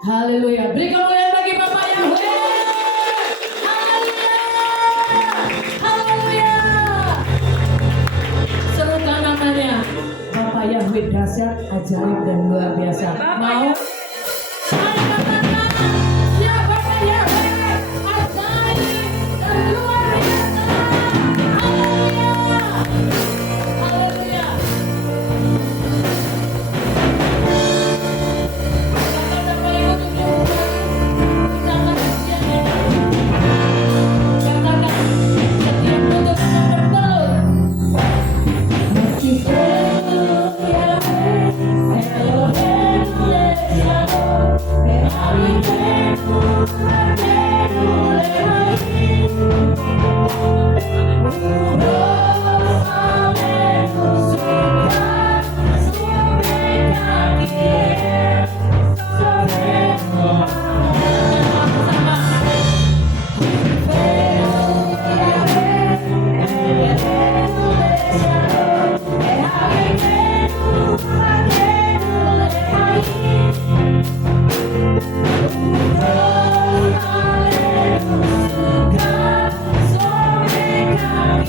Haleluya. Beri kemuliaan bagi Bapak Yahweh. Haleluya. Haleluya. Serukan namanya. Bapak Yahweh dahsyat, ajaib dan luar biasa. Mau? Ya Bapak Yahweh, ajaib dan luar biasa. Haleluya. Haleluya.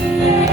Yeah.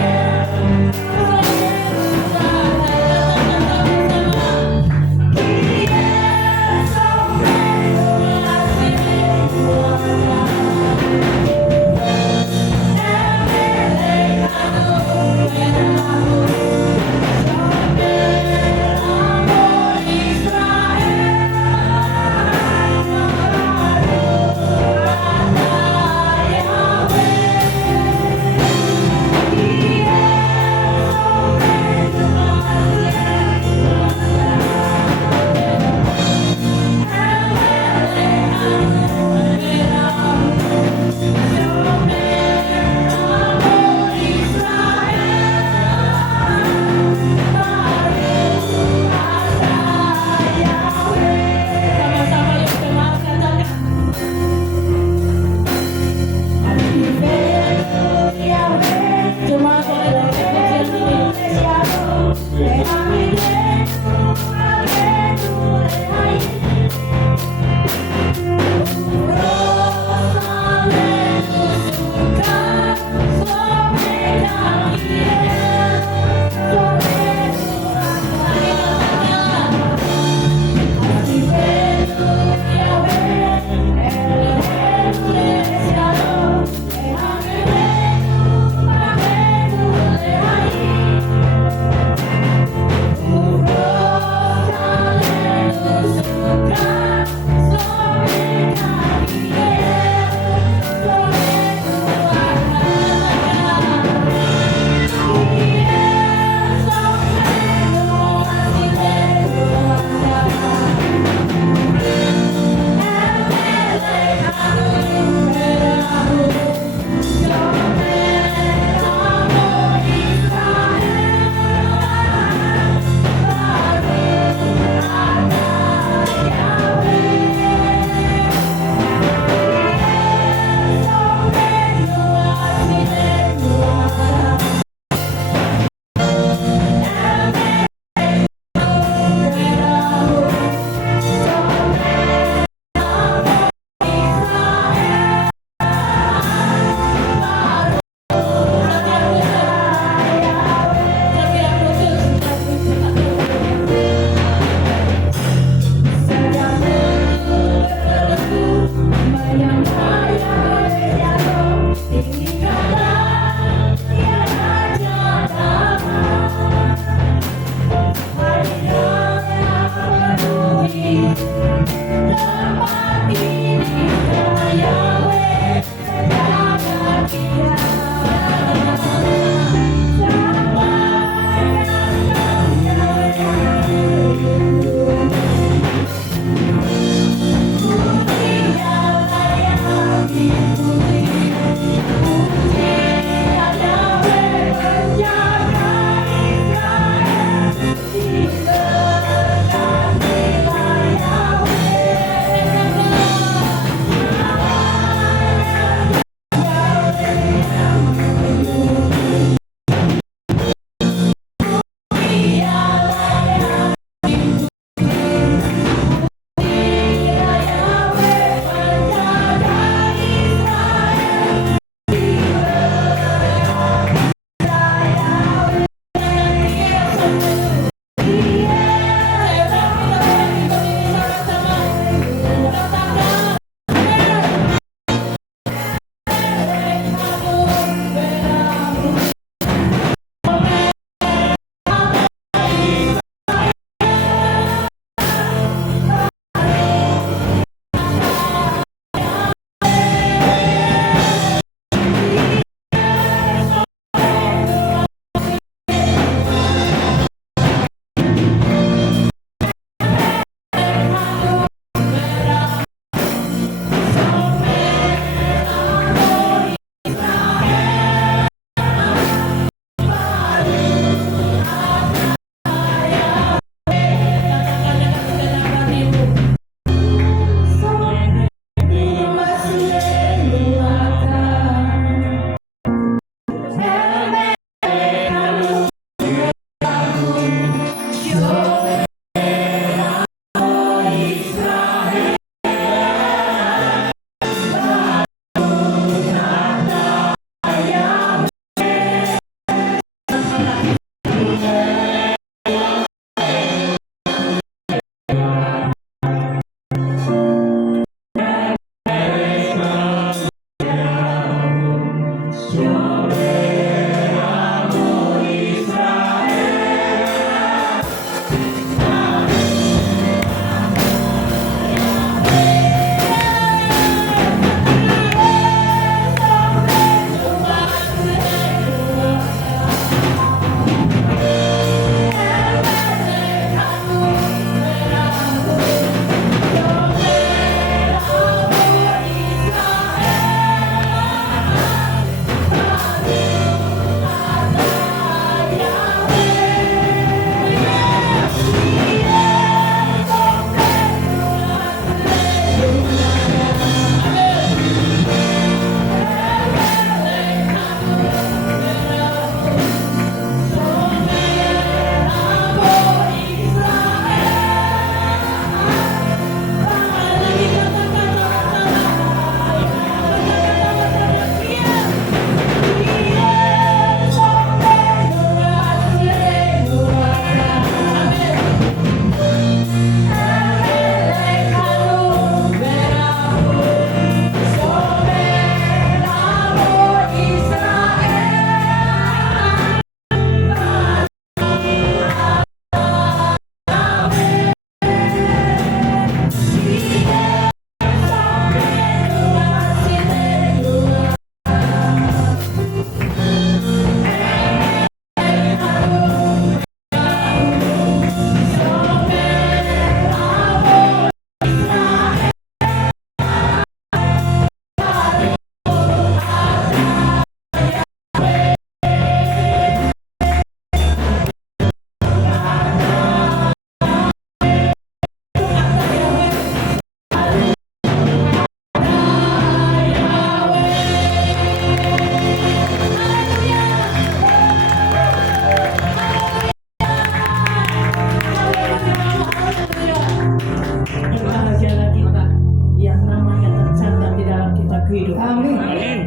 hidup. Amin.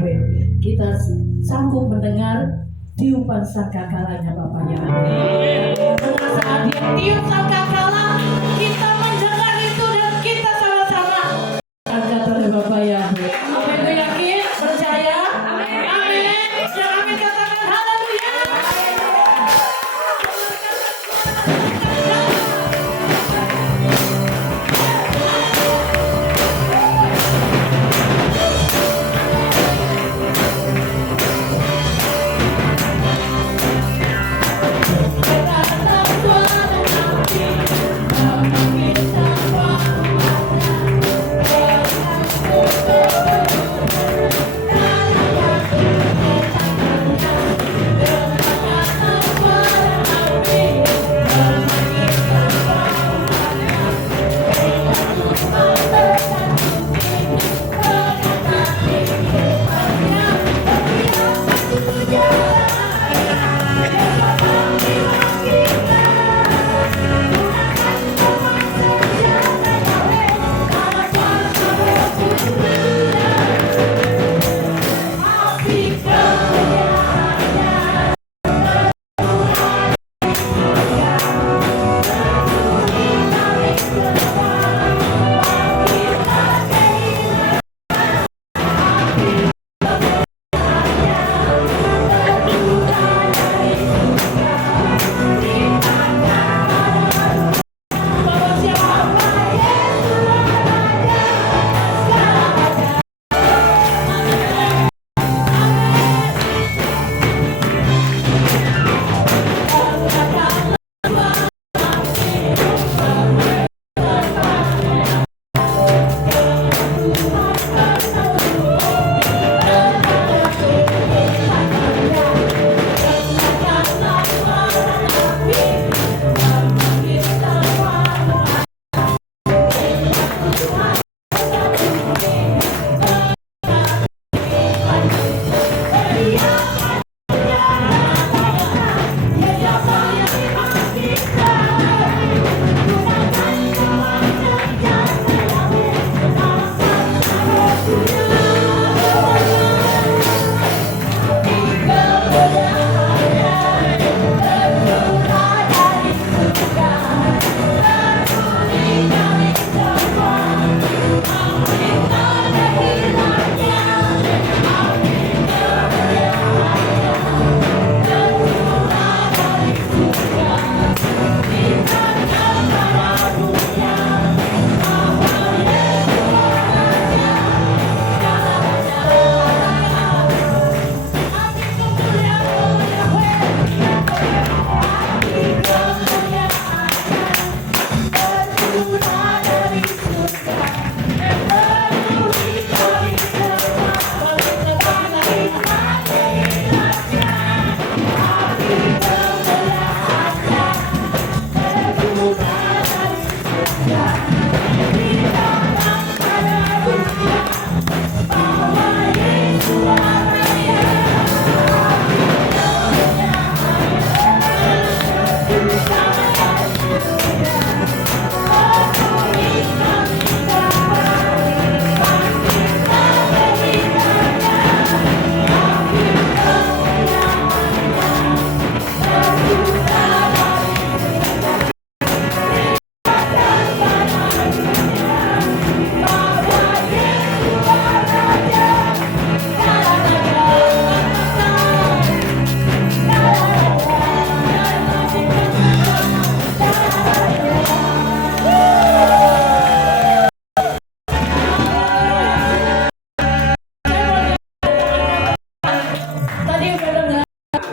Kita sanggup mendengar tiupan sangkakalanya Bapaknya. Pada saat dia tiup sangkakala, kita mendengar itu dan kita sama-sama angkat oleh Bapak Yahweh. Apa itu yakin? Percaya? Amin. Yang amin katakan haleluya.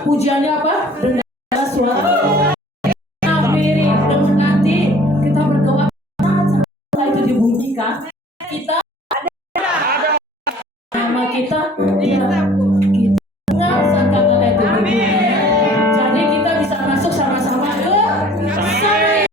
Pujiannya apa? Dengan suara mirip. Dan nanti kita berdoa setelah itu dibunyikan, kita ada nama kita dengar sangkakala itu berbunyi. Jadi kita bisa masuk sama-sama ke sana.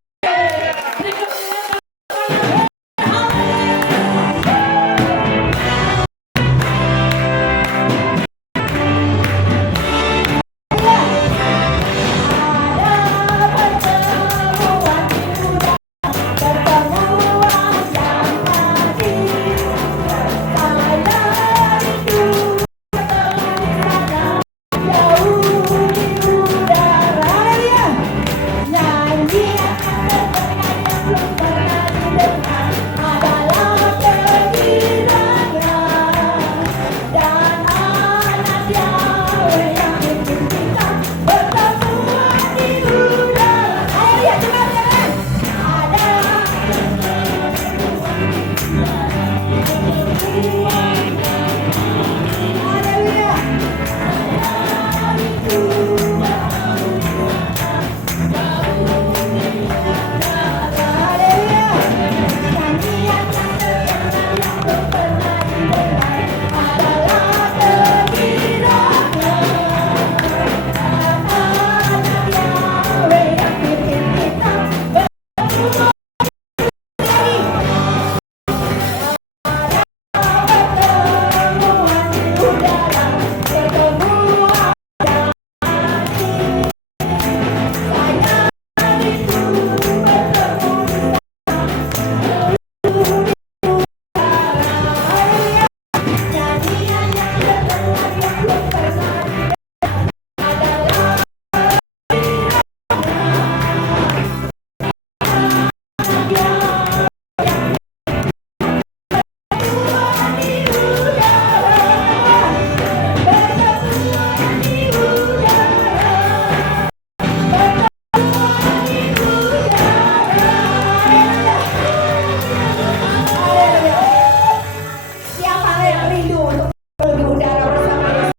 rindu untuk di udara bersama Yesus.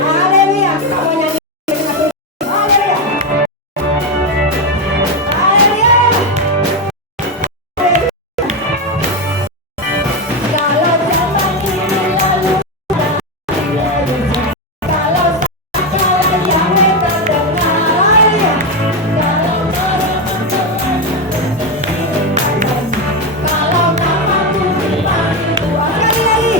Haleluya. Kita mau nyanyi dengan hati. Haleluya. Haleluya. Kalau zaman ini lalu, kalau sakala yang terdengar, haleluya. Kalau nama Tuhan dipanggil, sekali lagi.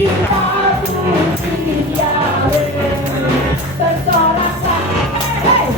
kita puji Yahweh. Bersoraklah, hey.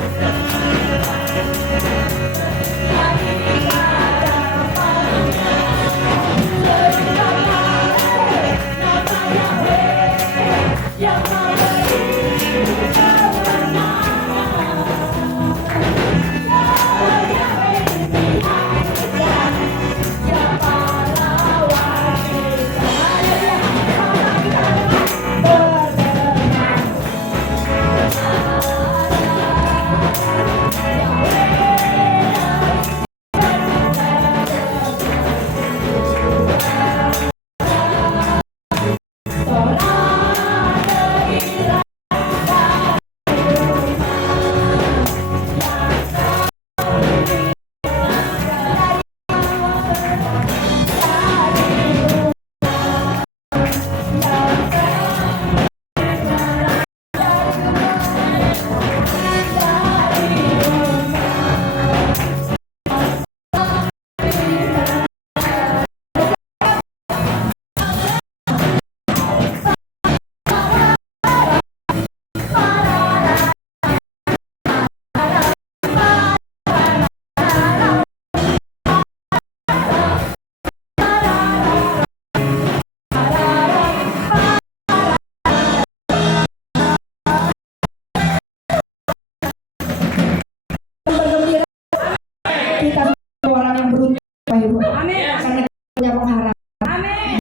Kita orang yang beruntung, Bapak Ibu. Amin. Karena kita punya pengharapan. Amin.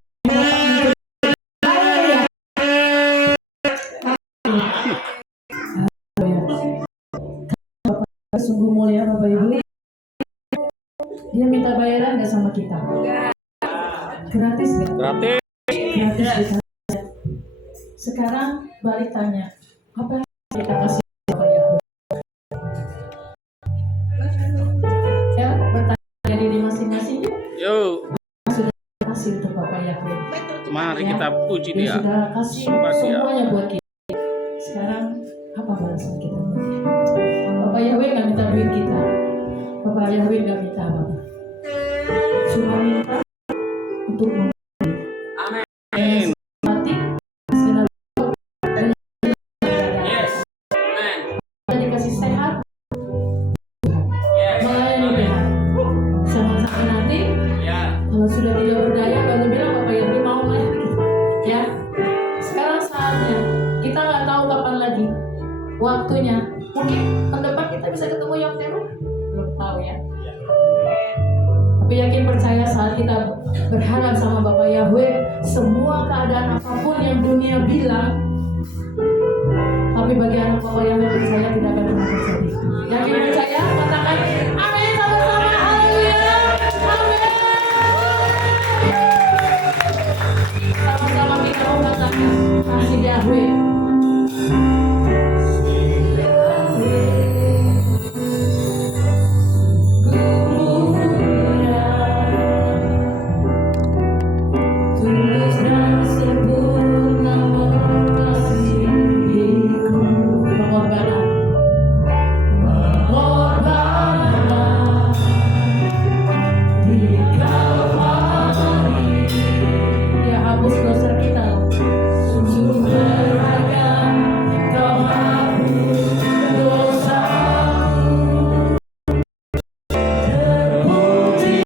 Sungguh mulia Bapak Ibu. Dia minta bayaran nggak sama kita? Gratis nggak? Gratis. Gratis. Sekarang balik tanya, apa yang kita kasih Bapak Yahweh? Ya, bertanya diri masing-masing yuk. Yuk, Sudah kasih untuk Bapak Yahweh. mari kita puji Dia Dia. sudah kasih Sembah Dia. semuanya buat kita. Sekarang apa balasan kita? Bapak Yahweh nggak minta duit kita. Bapak Yahweh nggak minta apa-apa. Cuma minta untuk Amin. mati segala Yes. Amen. kita dikasih sehat, Yes. melayani Tuhan. Sama-sama nanti Ya. kalau sudah tidak berdaya baru bilang Bapak Yahweh mau melayani. Ya, sekarang saatnya. Kita nggak tahu kapan lagi waktunya. Mungkin tahun depan kita bisa ketemu yang terus, belum tahu ya. Tapi yakin percaya saat kita berharap sama Bapak Yahweh, semua keadaan apapun yang dunia bilang, tapi bagi anak Bapak Yahweh percaya tidak akan pernah terjadi. Yakin percaya? Katakan amin sama-sama. Haleluya. Amin. Sama-sama kita mengatakan kasih Yahweh. Tulus dan sempurna mengasihiku. Pengorbanan. Pengorbanan di Kalvari. Dia hapus dosa kita. Sumber harga Kau hapus dosaku. Terpuji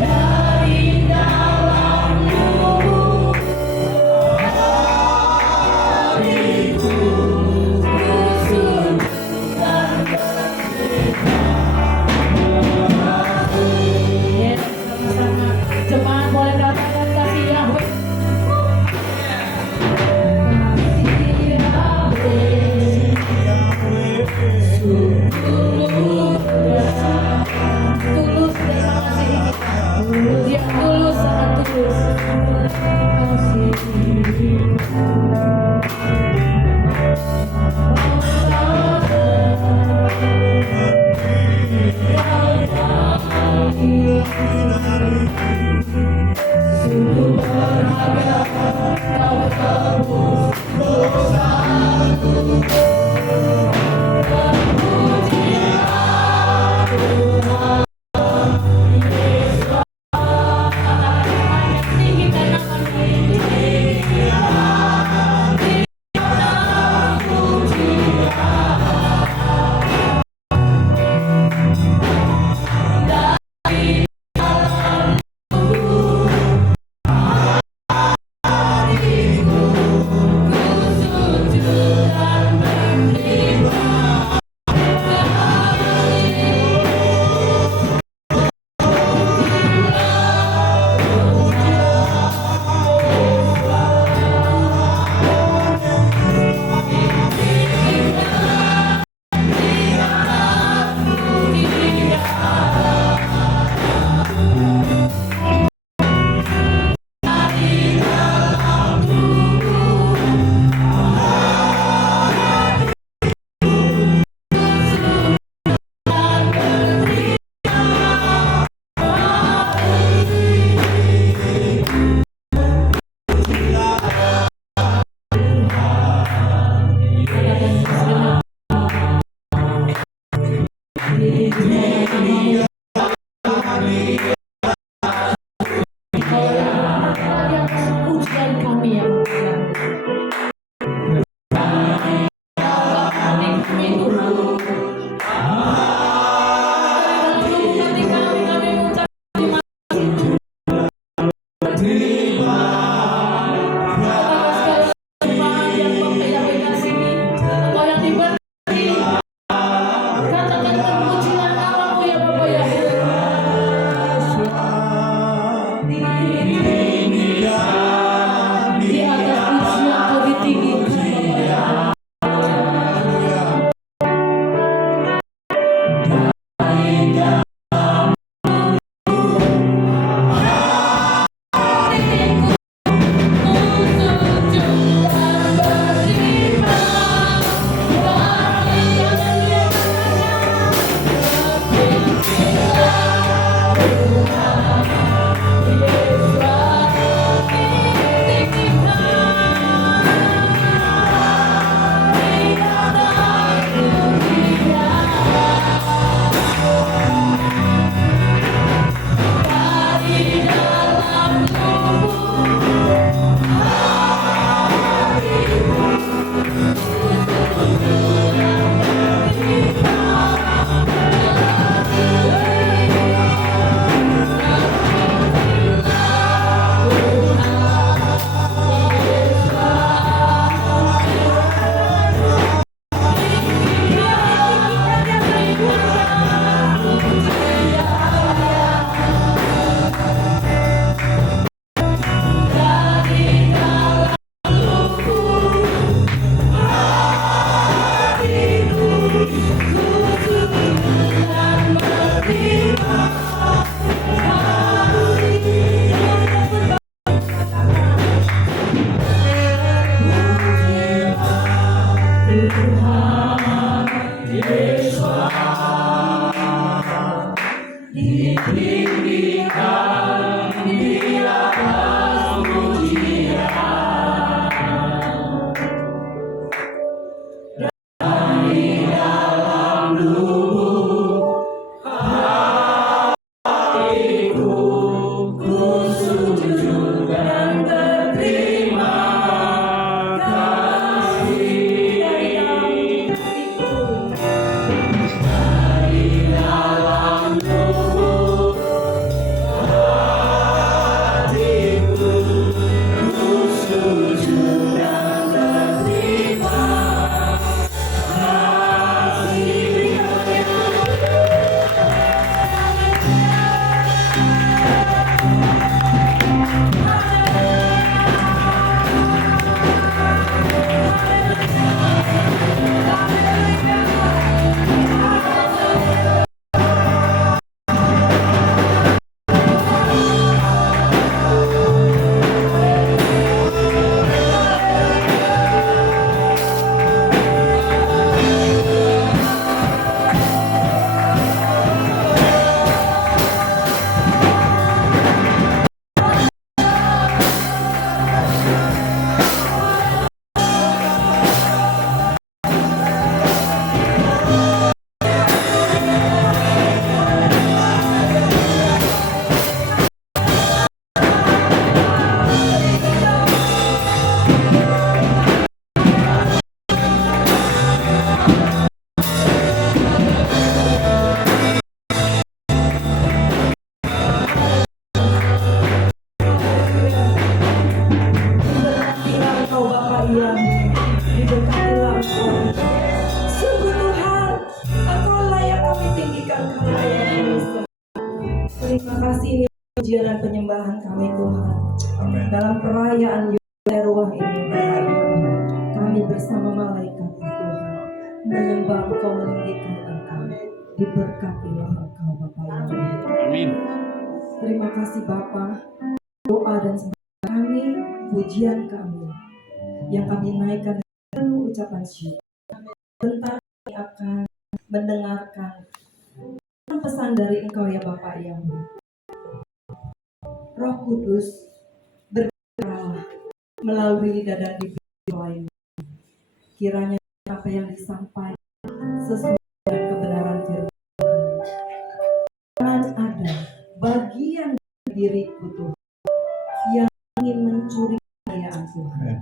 dari dalam lubuk hatiku, kusungkan ya, sama-sama jemaat boleh katakan kasih Yahweh. Kasih Yahweh, tulus dan mengasihi kita. Dia tulus, sangat tulus. dan berterima kasih dari dalam hatiku. Dari dalam lubuk hatiku, ku sujud dan berterima kasih. Diberkatilah Engkau Bapa yang diberkatilah Engkau. Sungguh Tuhan, Engkau layak kami tinggikan, Engkau layak kami sembah. Terima kasih ini pujian dan penyembahan kami Tuhan. Dalam perayaan Yeruah ini Bapak Ibu, kami bersama malaikat Tuhan menyembah Engkau, meninggikan Engkau. Diberkatilah Engkau Bapak Ibu. Amin. Terima kasih Bapa. Doa dan sembah kami, pujian kami yang kami naikkan penuh ucapan syukur. Bentar kami akan mendengarkan pesan dari Engkau ya Bapak yang Roh Kudus berbicara melalui lidah dan bibir lain. Kiranya apa yang disampaikan sesuai dengan kebenaran firman Tuhan. Jangan ada bagian dari diriku Tuhan yang ingin mencuri kekayaan Tuhan.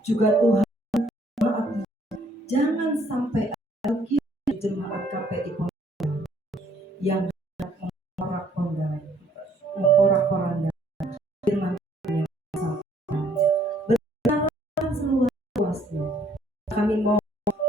Juga Tuhan, maaf, jangan sampai ada bagian dari jemaat KPI Pondok yang memporak-poranda firman Tuhan yang disampaikan. Berjalan seluas luasnya. Kami mau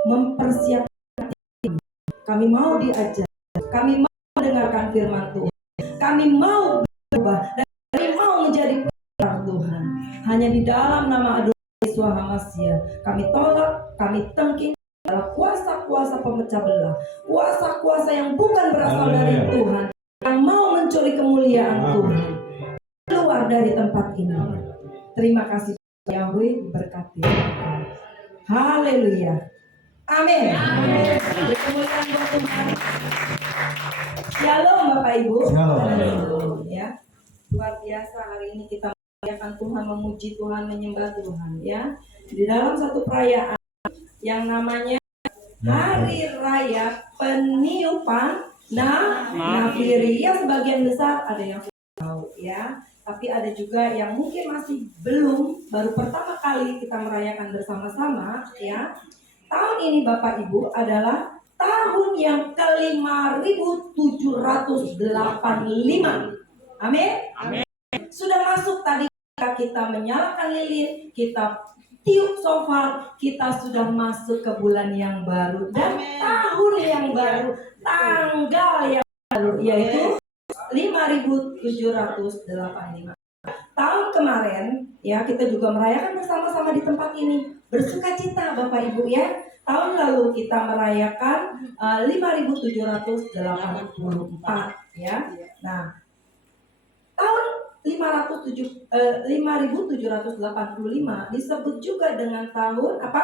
mempersiapkan diri. Kami mau diajar. Kami mau mendengarkan firman Tuhan. Kami mau berubah dan kami mau menjadi putra Tuhan. Hanya di dalam nama Adonai Yeshua HaMashiach kami tolak, kami tengking adalah kuasa-kuasa pemecah belah, kuasa-kuasa yang bukan berasal dari Tuhan, yang mau mencuri kemuliaan Tuhan. Keluar dari tempat ini. Terima kasih Yahweh, berkati. Haleluya. Amin. Kemuliaan buat Tuhan. Shalom Bapak Ibu. Shalom. Ya. Luar biasa hari ini kita merayakan Tuhan, memuji Tuhan, menyembah Tuhan ya. Di dalam satu perayaan yang namanya Hari Raya Peniupan Nafiri. Ya, sebagian besar ada yang sudah tahu ya. Tapi ada juga yang mungkin masih belum, baru pertama kali kita merayakan bersama-sama ya. Tahun ini Bapak Ibu adalah tahun yang ke-5785. Amin. Amin. Sudah masuk tadi kita menyalakan lilin, kita tiup shofar, kita sudah masuk ke bulan yang baru dan tahun yang baru, tanggal yang baru, yaitu 5785. Tahun kemarin ya kita juga merayakan bersama-sama di tempat ini, bersukacita Bapak Ibu ya. Tahun lalu kita merayakan 5784 ya. Nah, tahun 5785 disebut juga dengan tahun apa?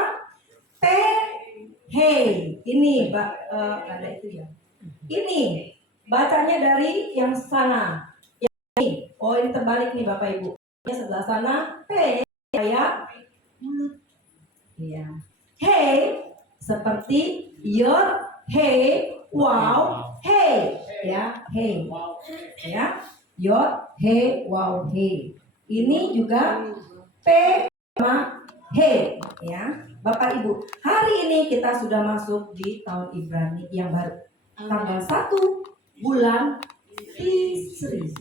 Hei, ini ada itu ya. Ini bacanya dari yang sana. Yang ini, oh ini terbalik nih Bapak Ibu. Ini sebelah sana P kayak mulut. Iya. Hey seperti your, hey, wow, hey, ya, hey, ya, your, hey, wow, hey. Ini juga P sama H ya. Bapak Ibu, hari ini kita sudah masuk di tahun Ibrani yang baru. Tanggal 1 bulan Tisri.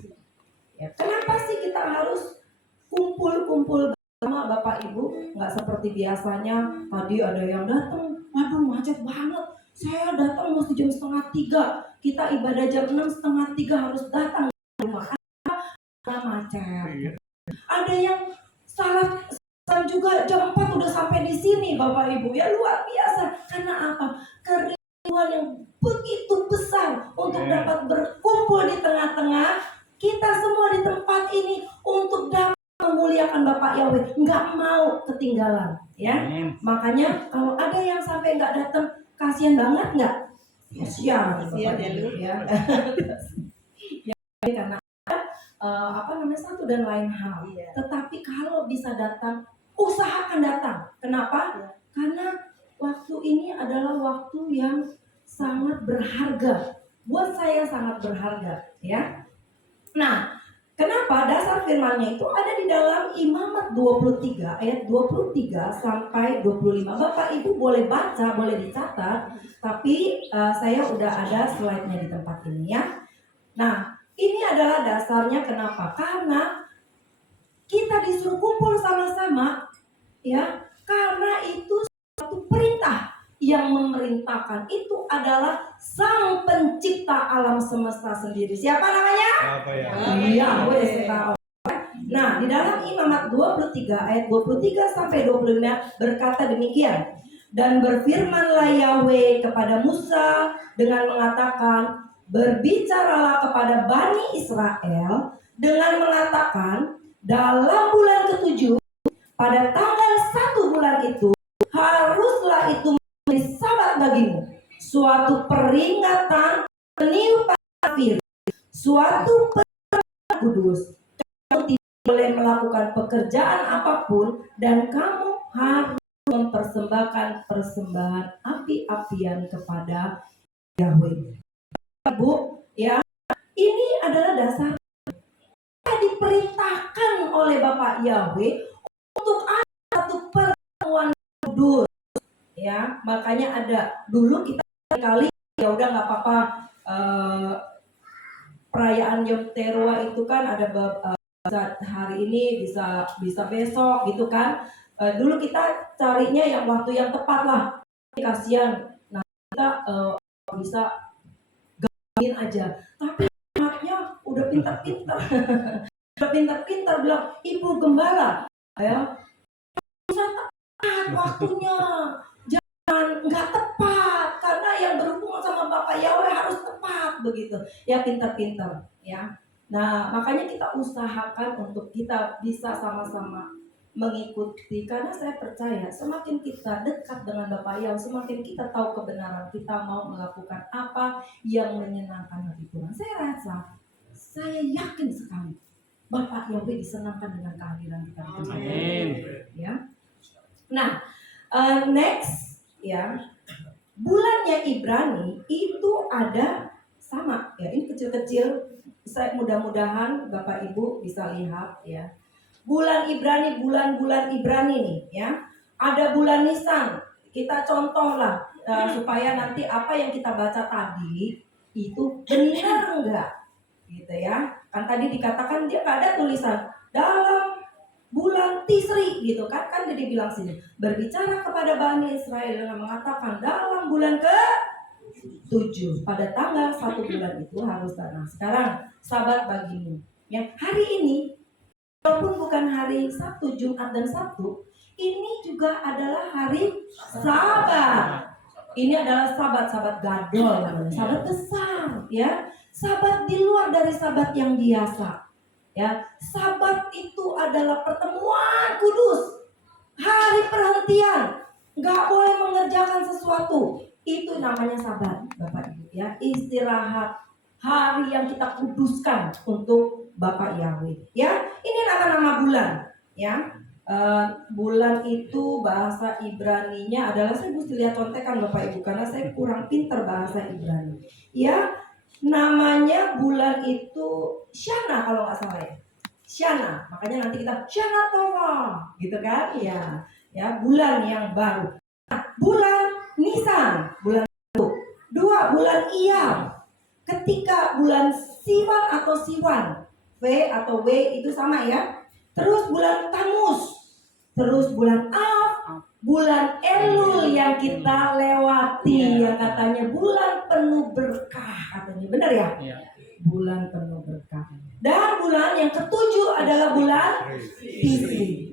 Ya, kenapa sih kita harus kumpul-kumpul bersama Bapak Ibu? Nggak seperti biasanya, tadi ada yang datang, waduh macet banget. Saya datang mesti jam 2:30. Kita ibadah jam 6:30 harus datang ke rumah. Karena macet. Ada yang salah juga jam 4 udah sampai di sini Bapak Ibu. Ya luar biasa. Karena apa? Kerinduan yang begitu besar untuk dapat berkumpul di tengah-tengah kita semua di tempat ini untuk dapat memuliakan Bapak Yahweh. Nggak mau ketinggalan ya. Makanya kalau ada yang sampai nggak datang, kasihan banget nggak? Kasihan ya lu ya. Karena satu dan lain hal. Tetapi kalau bisa datang, usahakan datang. Kenapa? Karena waktu ini adalah waktu yang sangat berharga. Buat saya sangat berharga, ya. Nah, kenapa? Dasar firman-Nya itu ada di dalam Imamat 23 ayat 23 sampai 25. Bapak Ibu boleh baca, boleh dicatat, tapi saya udah ada slide-nya di tempat ini ya. Nah, ini adalah dasarnya kenapa? Karena kita disuruh kumpul sama-sama ya, karena itu suatu perintah yang memerintahkan itu adalah Sang Pencipta alam semesta sendiri. Siapa namanya? Yahweh. Nah, di dalam Imamat 23 ayat 23 sampai 25 berkata demikian. Dan berfirmanlah Yahweh kepada Musa dengan mengatakan, berbicaralah kepada Bani Israel dengan mengatakan, dalam bulan ke-7 pada tanggal 1 bulan itu haruslah itu menjadi sabat bagimu, suatu peringatan peniupan kafir, suatu peringatan kudus. Kamu tidak boleh melakukan pekerjaan apapun dan kamu harus mempersembahkan persembahan api-apian kepada Yahweh. Bu, ya, ini adalah dasar diperintahkan oleh Bapak Yahweh untuk ada satu pertemuan kudus. Ya, makanya ada dulu kita kali ya udah nggak apa-apa, perayaan Yom Teruah itu kan ada hari ini bisa besok gitu kan. Dulu kita carinya yang waktu yang tepat lah. Kasihan, nah kita bisa gabungin aja. Tapi anaknya udah pintar-pintar, udah pintar-pintar bilang, Ibu Gembala, ya bisa tepat waktunya, jangan nggak tepat karena yang berhubungan sama Bapak Yahweh harus tepat begitu. Ya pintar-pintar, ya. Nah makanya kita usahakan untuk kita bisa sama-sama mengikuti, karena saya percaya semakin kita dekat dengan Bapak Yahweh, semakin kita tahu kebenaran, kita mau melakukan apa yang menyenangkan hati Tuhan. Saya yakin sekali Bapak Yahweh disenangkan dengan kehadiran kita. Amin. Ya. Nah, next ya, bulannya Ibrani itu ada sama ya, ini kecil-kecil. Saya mudah-mudahan Bapak Ibu bisa lihat ya. Bulan Ibrani, bulan-bulan Ibrani nih ya. Ada bulan Nisan. Kita contoh lah supaya nanti apa yang kita baca tadi itu benar enggak gitu ya. Kan tadi dikatakan dia nggak ada tulisan dalam bulan Tisri gitu kan jadi bilang sini berbicara kepada Bani Israel dengan mengatakan dalam bulan ke-7 pada tanggal 1 bulan itu harus datang. Sekarang sabat bagimu ya, hari ini walaupun bukan hari Sabtu, Jumat dan Sabtu, ini juga adalah hari Sabat. Ini adalah sabat gadol, sabat besar ya. Sabat di luar dari sabat yang biasa. Ya, sabat itu adalah pertemuan kudus. Hari perhentian, nggak boleh mengerjakan sesuatu. Itu namanya sabat, Bapak Ibu ya. Istirahat, hari yang kita kuduskan untuk Bapak Yahweh. Ya, ini nama-nama bulan. Ya, bulan itu bahasa Ibraninya adalah, saya mesti lihat contekan Bapak Ibu karena saya kurang pinter bahasa Ibrani. Ya, namanya bulan itu Shana kalau nggak salah ya. Syana. Makanya nanti kita Syana Tova, gitu kan? Ya, bulan yang baru. Nah, bulan Nisan, bulan baru. 2 bulan Iyar. Ketika bulan Siwan atau Siwan, V atau W itu sama ya. Terus bulan Tamus, terus bulan Av, bulan Elul yang kita lewati, yang katanya bulan penuh berkah, katanya benar ya? Ya. Bulan penuh berkah. Dan bulan yang ketujuh adalah bulan Tisri.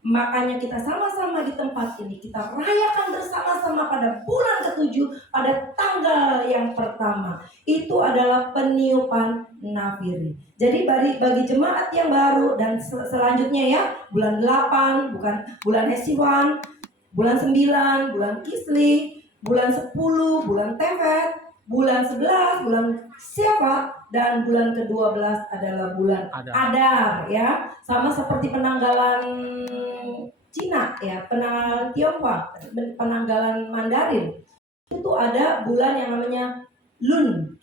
Makanya kita sama-sama di tempat ini kita rayakan bersama-sama pada bulan ketujuh, pada tanggal yang pertama. Itu adalah peniupan nafiri. Jadi bagi jemaat yang baru dan selanjutnya ya, bulan 8 bukan bulan Hesiwan, bulan 9 bulan Kisli, bulan 10 bulan Tevet, bulan 11 bulan Syawal, dan bulan ke-12 adalah bulan Adar ya. Sama seperti penanggalan Cina ya, penanggalan Tionghoa, penanggalan Mandarin. Itu ada bulan yang namanya Lun.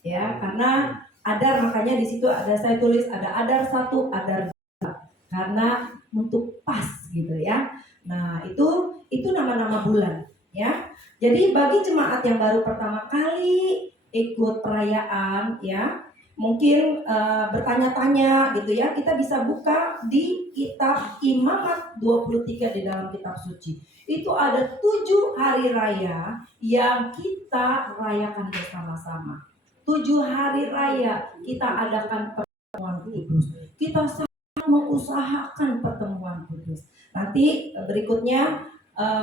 Ya, karena Adar, makanya di situ ada saya tulis ada Adar 1, Adar 2. Karena untuk pas gitu ya. Nah, itu nama-nama bulan ya. Jadi bagi jemaat yang baru pertama kali ikut perayaan ya, mungkin bertanya-tanya gitu ya, kita bisa buka di kitab Imamat 23 di dalam kitab suci. Itu ada 7 hari raya yang kita rayakan bersama-sama. 7 hari raya kita adakan pertemuan kudus. Kita sangat mengusahakan pertemuan kudus. Nanti berikutnya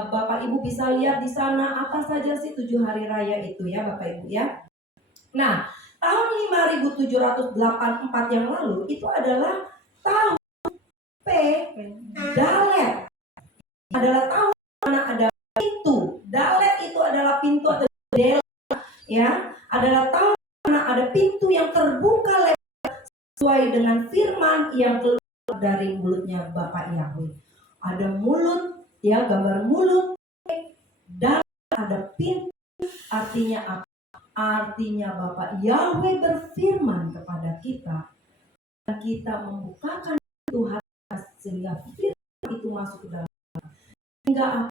Bapak Ibu bisa lihat di sana apa saja sih 7 hari raya itu ya Bapak Ibu ya. Nah, tahun 5784 yang lalu itu adalah tahun P Dalet. Adalah tahun mana ada pintu. Dalet itu adalah pintu atau jendela ya. Adalah tahun mana ada pintu yang terbuka lebar sesuai dengan firman yang keluar dari mulutnya Bapak Yahweh. Ada mulut ya, gambar mulut dan ada pintu. Artinya apa? Artinya Bapak Yahweh berfirman kepada kita dan kita membukakan Tuhan sehingga firman itu masuk ke dalam kita. Sehingga apa?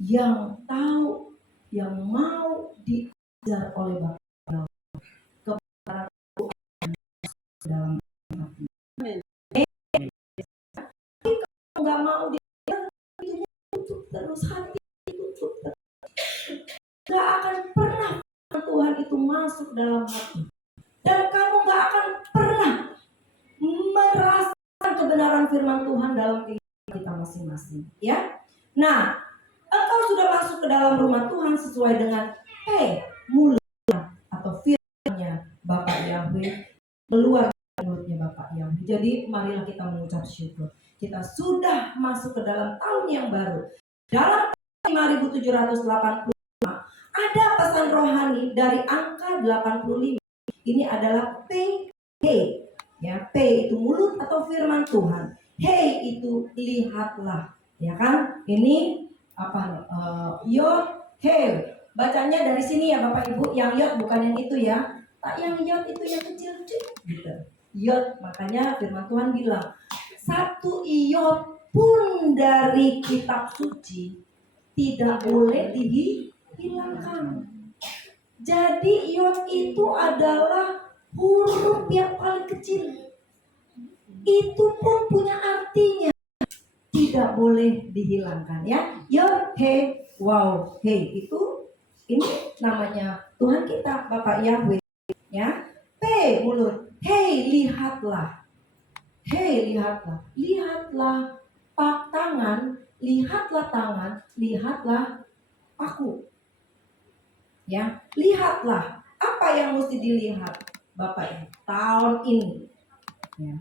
Yang tahu, yang mau diajar oleh Bapak Yahweh kepada dalam hati. Kalau nggak mau diajar, pintunya tutup terus, hati tutup terus. Gak akan pernah Tuhan itu masuk dalam hati, dan kamu gak akan pernah merasakan kebenaran firman Tuhan dalam kehidupan kita masing-masing ya. Nah, engkau sudah masuk ke dalam rumah Tuhan sesuai dengan mulutnya atau firman-Nya Bapak Yahweh keluar dari mulutnya Bapak Yahweh. Jadi marilah kita mengucap syukur, kita sudah masuk ke dalam tahun yang baru. Dalam 5780 ada pesan rohani dari angka 85. Ini adalah P, ya. P itu mulut atau firman Tuhan. Hey itu lihatlah, ya kan? Ini apa? Yod, hey. Bacanya dari sini ya Bapak Ibu. Yang yod bukan yang itu ya. Tak yang yod itu yang kecil, gitu. Yod, makanya firman Tuhan bilang 1 iot pun dari kitab suci tidak boleh dihilangkan. Jadi iot itu adalah huruf yang paling kecil. Itu pun punya artinya, tidak boleh dihilangkan ya. Yod, he, wow, he itu ini namanya Tuhan kita Bapak Yahweh ya. P mulut, hey lihatlah, hey lihatlah, lihatlah pak tangan, lihatlah tangan, lihatlah aku. Ya, lihatlah apa yang mesti dilihat Bapak ini tahun ini. Ya.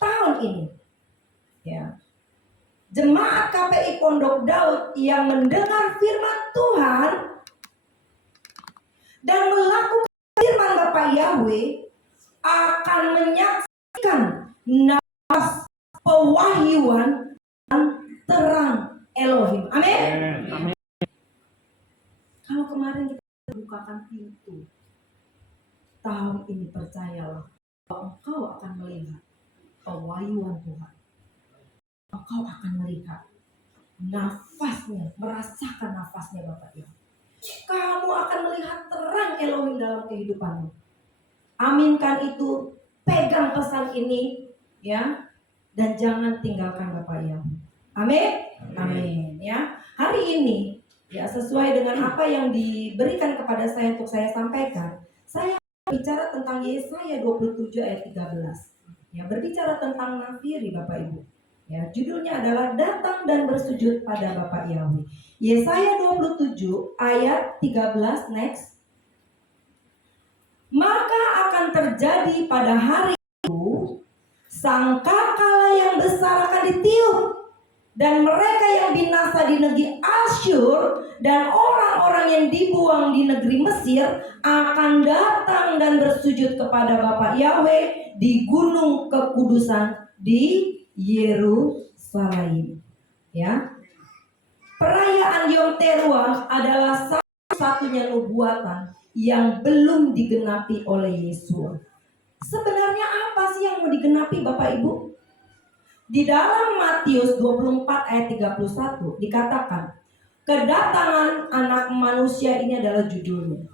Tahun ini. Ya. Jemaat KPI Pondok Daud yang mendengar firman Tuhan dan melakukan firman Bapak Yahweh akan menyaksikan nafas pewahyuan dan terang Elohim. Amin. Kalau kemarin kita bukakan pintu, tahun ini percayalah bahwa engkau akan melihat pewahyuan Tuhan, engkau akan melihat nafasnya, merasakan nafasnya Bapak Ibu. Kamu akan melihat terang Elohim dalam kehidupanmu. Aminkan itu, pegang pesan ini ya, dan jangan tinggalkan Bapak Ibu. Amin. Amin ya. Hari ini ya, sesuai dengan apa yang diberikan kepada saya untuk saya sampaikan, saya bicara tentang Yesaya 27 ayat 13. Ya, berbicara tentang nafiri Bapak Ibu. Ya, judulnya adalah datang dan bersujud pada Bapak Yahweh. Yesaya 27 ayat 13 next. Maka akan terjadi pada hari itu, sangkakala yang besar akan ditiup, dan mereka yang binasa di negeri Asyur dan orang-orang yang dibuang di negeri Mesir akan datang dan bersujud kepada Bapa Yahweh di gunung kekudusan di Yerusalem. Ya. Perayaan Yom Teruah adalah satu-satunya nubuatan yang belum digenapi oleh Yesua. Sebenarnya apa sih yang mau digenapi Bapak Ibu? Di dalam Matius 24 ayat 31 dikatakan, kedatangan anak manusia ini adalah judulnya.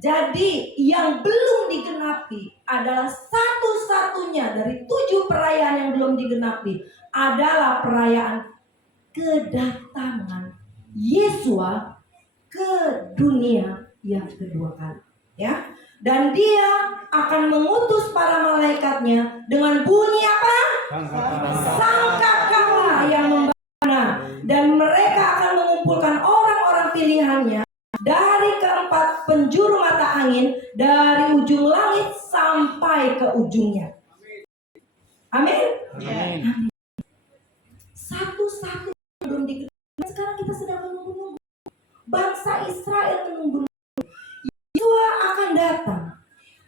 Jadi yang belum digenapi adalah satu-satunya dari 7 perayaan yang belum digenapi adalah perayaan kedatangan Yesua ke dunia yang kedua kali. Ya, dan dia akan mengutus para malaikatnya dengan bunyi apa? Sangkakala yang membana, dan mereka akan mengumpulkan orang-orang pilihannya dari keempat penjuru mata angin, dari ujung langit sampai ke ujungnya. Amin. Amin. Satu-satu belum dikenal. Sekarang kita sedang menunggu. Bangsa Israel menunggu. Yesua akan datang.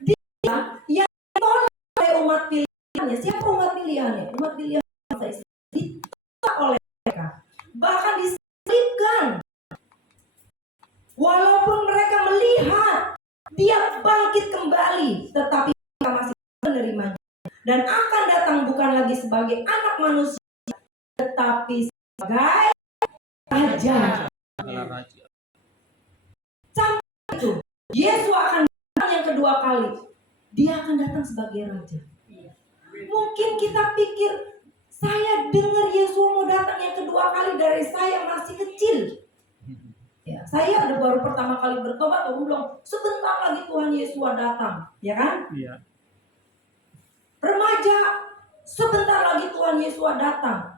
Dia yang ditolak oleh umat pilihannya. Siapa umat pilihannya? Umat pilihan bangsa Israel ditolak oleh mereka. Bahkan disalibkan. Walaupun mereka melihat dia bangkit kembali, tetapi mereka masih menerimanya. Dan akan datang bukan lagi sebagai anak manusia, tetapi sebagai raja. Sampai itu, Yesus akan datang yang kedua kali. Dia akan datang sebagai raja. Mungkin kita pikir, saya dengar Yesus mau datang yang kedua kali dari saya masih kecil. Ya, saya ada baru pertama kali bertobat, orang bilang sebentar lagi Tuhan Yesus datang, ya kan? Iya. Remaja, sebentar lagi Tuhan Yesus datang.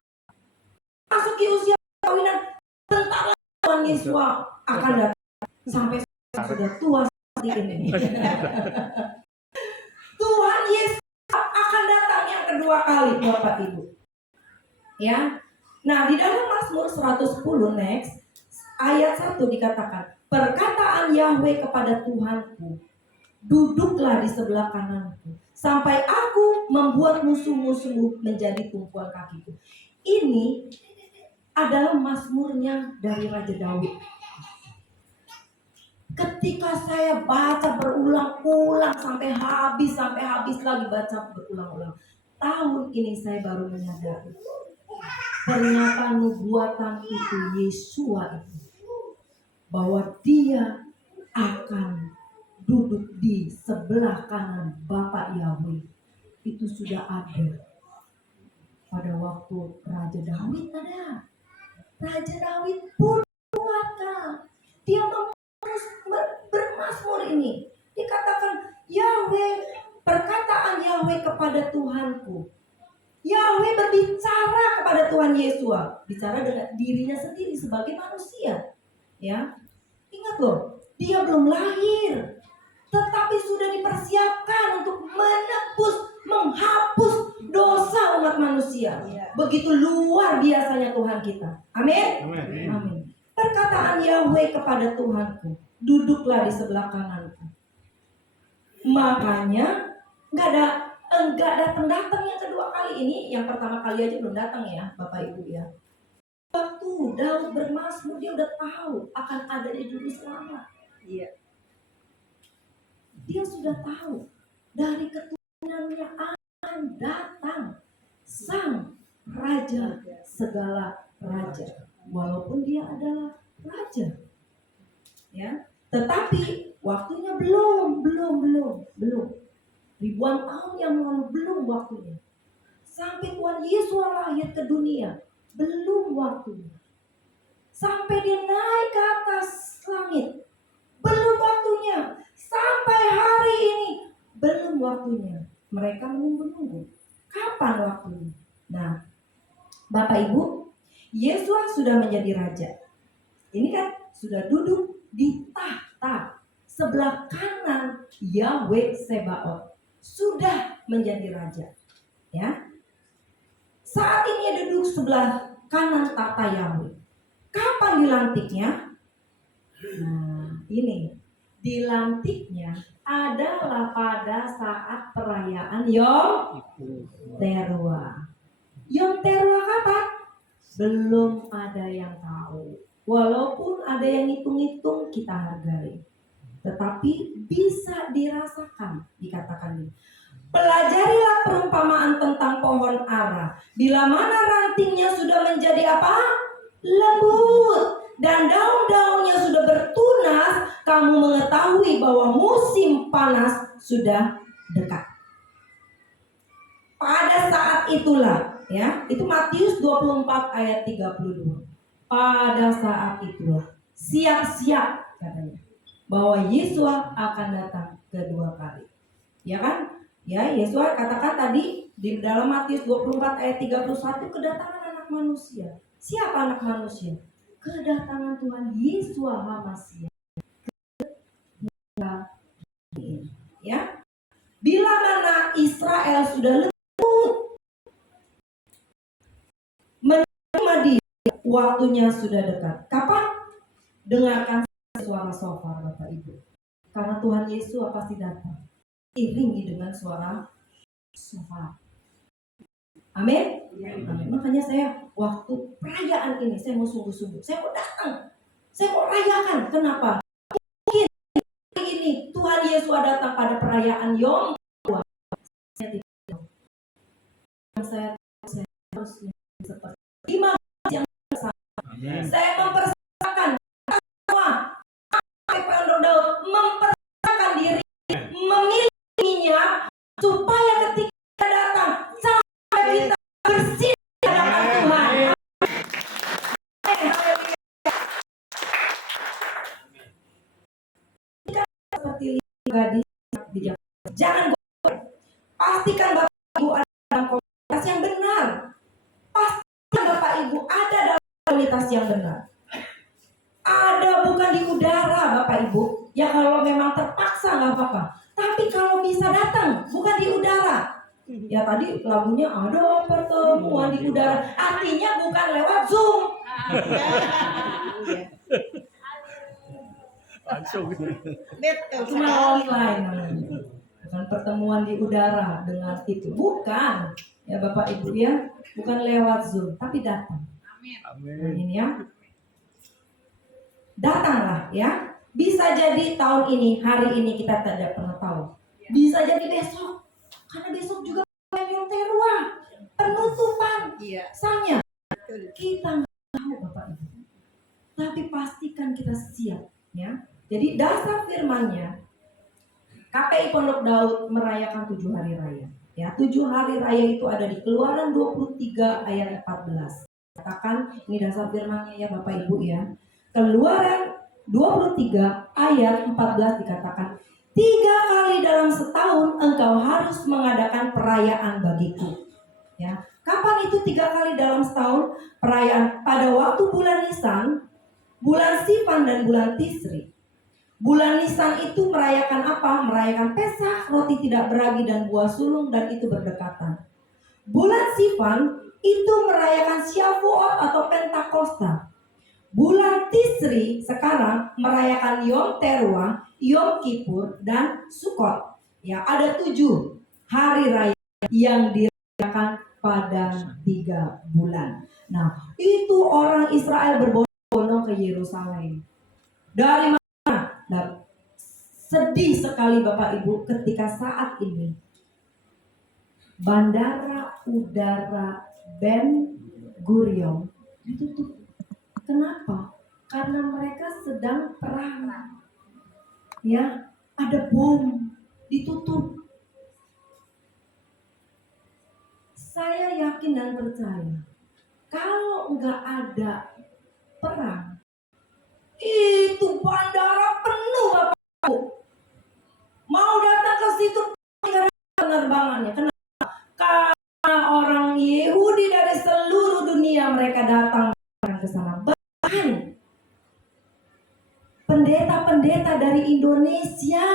Masuki usia perkawinan, sebentar lagi Tuhan Yesus akan datang. Sampai sudah tua seperti ini. Tuhan Yesus akan datang yang kedua kali, Bapak Ibu. Ya. Nah, di dalam Mazmur 110 next, ayat 1 dikatakan, perkataan Yahweh kepada Tuhanku, duduklah di sebelah kananku, sampai aku membuat musuh-musuhmu menjadi tumpuan kakiku. Ini adalah mazmurnya dari Raja Daud. Ketika saya baca berulang-ulang sampai habis lagi baca berulang-ulang, tahun ini saya baru menyadari ternyata nubuatan itu Yesua itu, bahwa dia akan duduk di sebelah kanan Bapa Yahweh, itu sudah ada pada waktu Raja Daud. Ada Raja Daud pun maka dia bermazmur ini, dikatakan Yahweh, perkataan Yahweh kepada Tuhanku. Yahweh berbicara kepada Tuhan Yesua, bicara dengan dirinya sendiri sebagai manusia. Ya, ingat loh, dia belum lahir, tetapi sudah dipersiapkan untuk menebus, menghapus dosa umat manusia. Begitu luar biasanya Tuhan kita. Amin. Amin. Perkataan Yahweh kepada Tuhanku, duduklah di sebelah kananku. Makanya enggak datang yang kedua kali ini. Yang pertama kali aja belum datang ya Bapak Ibu ya. Waktu Daud bermazmur, dia udah tahu akan adanya juru selamat. Iya. Dia sudah tahu dari keturunannya akan datang sang raja segala raja. Walaupun dia adalah raja. Ya, tetapi waktunya belum. Ribuan tahun yang lalu belum waktunya. Sampai Tuhan Yesus lahir ke dunia, belum waktunya. Sampai dia naik ke atas langit, belum waktunya. Sampai hari ini, belum waktunya. Mereka menunggu-nunggu. Kapan waktunya? Nah, Bapak Ibu, Yesus sudah menjadi raja. Ini kan sudah duduk di tahta sebelah kanan Yahweh Sebaot. Sudah menjadi raja. Ya. Saat ini dia duduk sebelah kanan tahta Yahweh. Kapan dilantiknya? Nah, ini dilantiknya adalah pada saat perayaan Yom Teruah. Yom Teruah kapan? Belum ada yang tahu. Walaupun ada yang hitung-hitung, kita hargai. Tetapi bisa dirasakan, dikatakan ini. Pelajarilah perumpamaan tentang pohon ara. Bila mana rantingnya sudah menjadi apa? Lembut. Dan daun-daunnya sudah bertunas, kamu mengetahui bahwa musim panas sudah dekat. Pada saat itulah, ya, itu Matius 24 ayat 32. Pada saat itulah, siap-siap katanya, bahwa Yesus akan datang kedua kali. Ya kan? Ya, Yesus katakan tadi di dalam Matius 24 ayat 31, kedatangan anak manusia. Siapa anak manusia? Kedatangan Tuhan Yesus Hamasiah. Ya. Bila mana Israel sudah lembut menerima dia, waktunya sudah dekat. Kapan? Dengarkan suara shofar, Bapak Ibu. Karena Tuhan Yesus pasti datang. Iringi dengan suara shofar. Amin. Amin. Makanya saya waktu perayaan ini saya mau sungguh-sungguh. Saya mau datang. Saya mau rayakan. Kenapa? Mungkin hari ini Tuhan Yesus datang pada perayaan Yom Teruah. Saya harus seperti 5 yang bersama. Saya mempersiapkan semua. Pondok Daud mempersiapkan diri, memilih minyak supaya ketika datang sampai kita bersih di hadapan Tuhan. Seperti gadis di Jakarta. Jangan goyah. Pastikan Bapak Ibu ada dalam komunitas yang benar. Pastikan Bapak Ibu ada dalam komunitas yang benar. Ada bukan di udara Bapak Ibu. Ya kalau memang terpaksa nggak apa-apa. Tapi kalau bisa datang bukan di udara. Ya tadi lagunya ada pertemuan di udara. Artinya bukan lewat Zoom. Langsung. Cuma online namanya. Bukan pertemuan di udara dengan itu. Bukan. Ya Bapak Ibu ya. Bukan lewat Zoom. Tapi datang. Amin ya. Datanglah ya. Bisa jadi tahun ini, hari ini kita tidak pernah tahu. Bisa jadi besok. Karena besok juga Yom Teruah, penutupan sangnya. Kita nggak tahu Bapak Ibu. Tapi pastikan kita siap ya. Jadi dasar firman-Nya, KPI Pondok Daud merayakan 7 hari raya. Ya, 7 hari raya itu ada di Keluaran 23 ayat 14. Katakan ini dasar firman-Nya ya Bapak Ibu ya. Keluaran 23 ayat 14 dikatakan, 3 kali dalam setahun engkau harus mengadakan perayaan bagiku. Ya, kapan itu 3 kali dalam setahun? Perayaan pada waktu bulan Nisan, bulan Sivan dan bulan Tisri. Bulan Nisan itu merayakan apa? Merayakan Pesach, roti tidak beragi dan buah sulung, dan itu berdekatan. Bulan Sivan itu merayakan Shavuot atau Pentakosta. Bulan Tisri sekarang merayakan Yom Teruah, Yom Kippur, dan Sukkot. Ya, ada 7 hari raya yang dirayakan pada 3 bulan. Nah, itu orang Israel berbondong-bondong ke Yerusalem. Dari mana? Nah, sedih sekali Bapak Ibu ketika saat ini Bandara Udara Ben Gurion ditutup. Kenapa? Karena mereka sedang perang. Ya, ada bom, ditutup. Saya yakin dan percaya, kalau nggak ada perang, itu bandara penuh Bapak Ibu. Mau datang ke situ penerbangannya. Kenapa? Karena orang Yahudi dari seluruh dunia mereka datang ke sana. Bahkan pendeta-pendeta dari Indonesia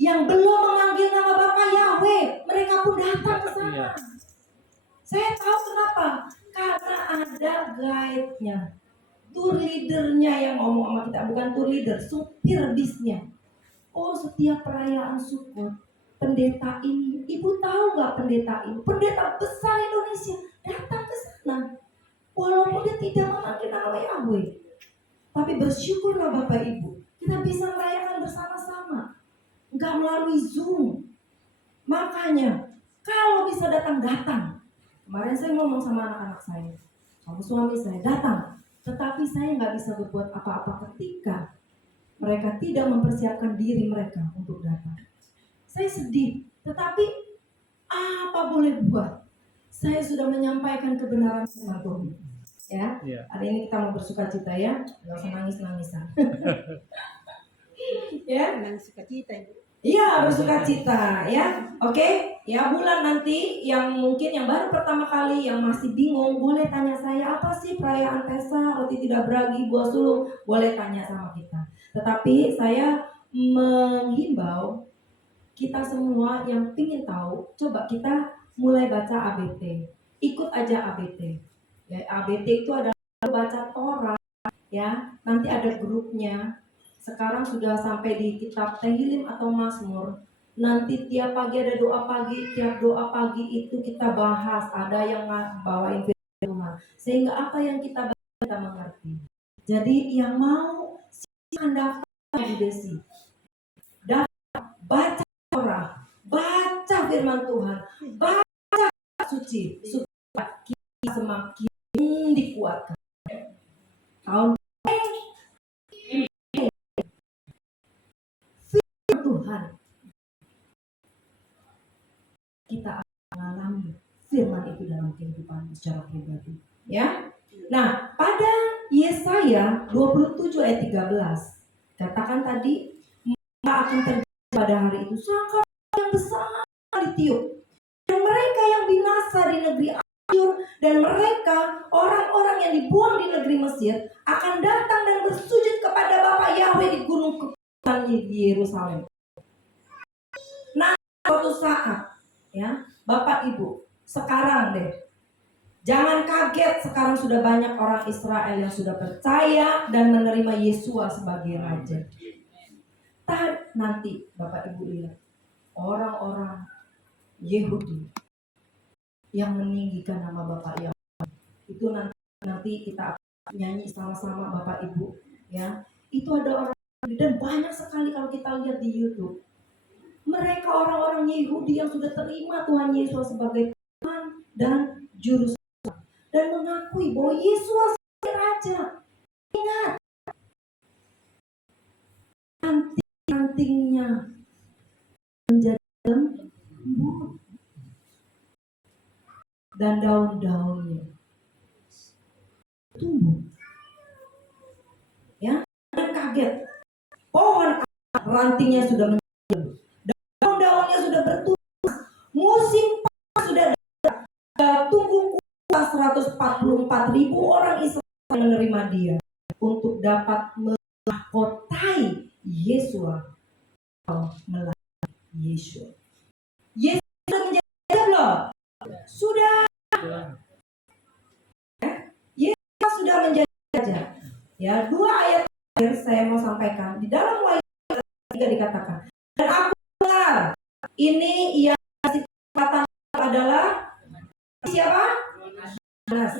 yang belum memanggil nama Bapak Yahweh, mereka pun datang ke sana. Iya. Saya tahu kenapa? Karena ada guide-nya, tour leader-nya yang ngomong sama kita, bukan tour leader, supir bisnya. Oh, setiap perayaan Sukot, pendeta ini, ibu tahu nggak pendeta ini? Pendeta besar Indonesia datang ke sana, walaupun dia tidak memanggil nama Yahweh. Tapi bersyukurlah Bapak Ibu, kita bisa merayakan bersama-sama, nggak melalui Zoom. Makanya, kalau bisa datang. Kemarin saya ngomong sama anak-anak saya, sama suami saya, datang. Tetapi saya nggak bisa berbuat apa-apa ketika mereka tidak mempersiapkan diri mereka untuk datang. Saya sedih, tetapi apa boleh buat? Saya sudah menyampaikan kebenaran firman Tuhan. Ya, Iya. hari ini kita mau bersuka cita ya, nggak usah nangis-nangisan. Ya, Suka cita Ibu. iya bersuka cita ya. Oke, ya bulan nanti yang mungkin yang baru pertama kali yang masih bingung boleh tanya saya apa sih perayaan Pesa, roti tidak beragi, buah sulung, boleh tanya sama kita. Tetapi saya menghimbau kita semua yang ingin tahu, coba kita mulai baca ABT. Ikut aja ABT. Ya, ABT itu adalah baca Torah ya. Nanti ada grupnya. Sekarang sudah sampai di kitab Tehillim atau Mazmur. Nanti tiap pagi ada doa pagi, tiap doa pagi itu kita bahas, ada yang bawain firman Tuhan. Sehingga apa yang kita baca kita mengerti. Jadi yang mau silakan daftar di Desi. Daftar, baca Torah, baca firman Tuhan, baca suci supaya kita semakin dikuatkan. Tahun Tuhan kita akan mengalami firman itu dalam kehidupan secara pribadi ya. Nah, pada Yesaya 27 ayat 13 katakan tadi, maka akan terjadi pada hari itu sangkala yang besar ditiup, dan mereka yang binasa di negeri Asyur dan mereka orang-orang yang dibuang di negeri Mesir akan datang dan bersujud kepada Bapa Yahweh di gunung kekudusan Yerusalem. Nah, suatu saat ya, Bapak Ibu, sekarang deh, jangan kaget, sekarang sudah banyak orang Israel yang sudah percaya dan menerima Yesua sebagai Raja. Nanti Bapak Ibu lihat orang-orang Yahudi yang meninggikan nama Bapak Yahweh itu nanti kita nyanyi sama-sama Bapak Ibu ya. Itu ada orang, dan banyak sekali kalau kita lihat di YouTube. Mereka orang-orang Yahudi yang sudah terima Tuhan Yesus sebagai Tuhan dan Juru Selamat dan mengakui bahwa Yesus sebagai Raja. Ingat, ranting-rantingnya menjadi lembut dan daun-daunnya tumbuh. Ya, dan kaget. Pohon rantingnya sudah menjadi lembut. Daun-daunnya sudah bertunas, musim panas sudah datang. Tunggu 144.000 orang Israel menerima dia untuk dapat memahkotai Yesua atau melayani Yesua. Yesus sudah menjadi raja belum? Sudah. Yesus sudah menjadi raja. Ya, 2 ayat terakhir saya mau sampaikan. Di dalam Wahyu 3 dikatakan, dan aku dengar ini yang kasih kesempatan adalah siapa? Yohanes.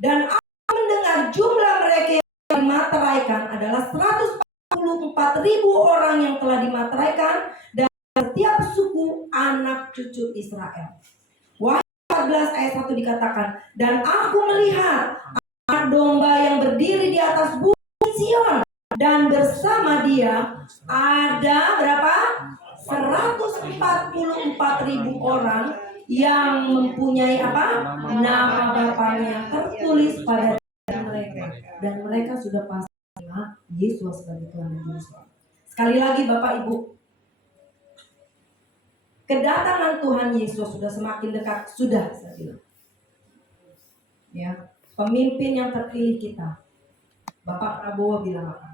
Dan aku mendengar jumlah mereka yang dimateraikan adalah 144.000 orang yang telah dimateraikan, dan setiap suku anak cucu Israel. Wahyu 14 ayat 1 dikatakan, dan aku melihat anak domba yang berdiri di atas bukit Sion, dan bersama dia ada berapa? 144.000 orang yang mempunyai apa? Nama Bapaknya tertulis pada mereka, dan mereka sudah pasti Yesus sebagai Tuhan dan Juru Selamat. Sekali lagi Bapak Ibu, kedatangan Tuhan Yesus sudah semakin dekat, sudah saya bilang. Ya, pemimpin yang terpilih kita, Bapak Prabowo bilang apa?